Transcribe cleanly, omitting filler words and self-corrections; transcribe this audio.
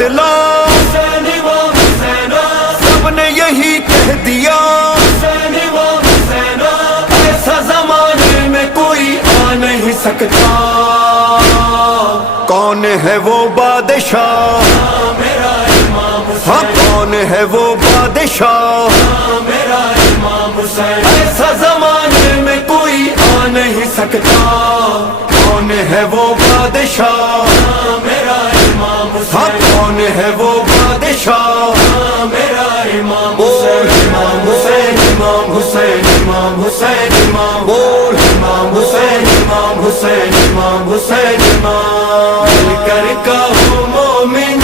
اسلام، سب نے یہی کہہ دیا ایسا زمانے میں کوئی آ نہیں سکتا۔ کون ہے وہ بادشاہ، ہاں کون ہے وہ بادشاہ، ایسا زمانے میں کوئی آ نہیں سکتا۔ کون ہے وہ بادشاہ، ہاں کون ہے وہ بادشاہ، بول امام حسین، امام حسین، امام حسین، امام بول امام حسین، امام حسین، امام حسین، امام مل کر کہو مومن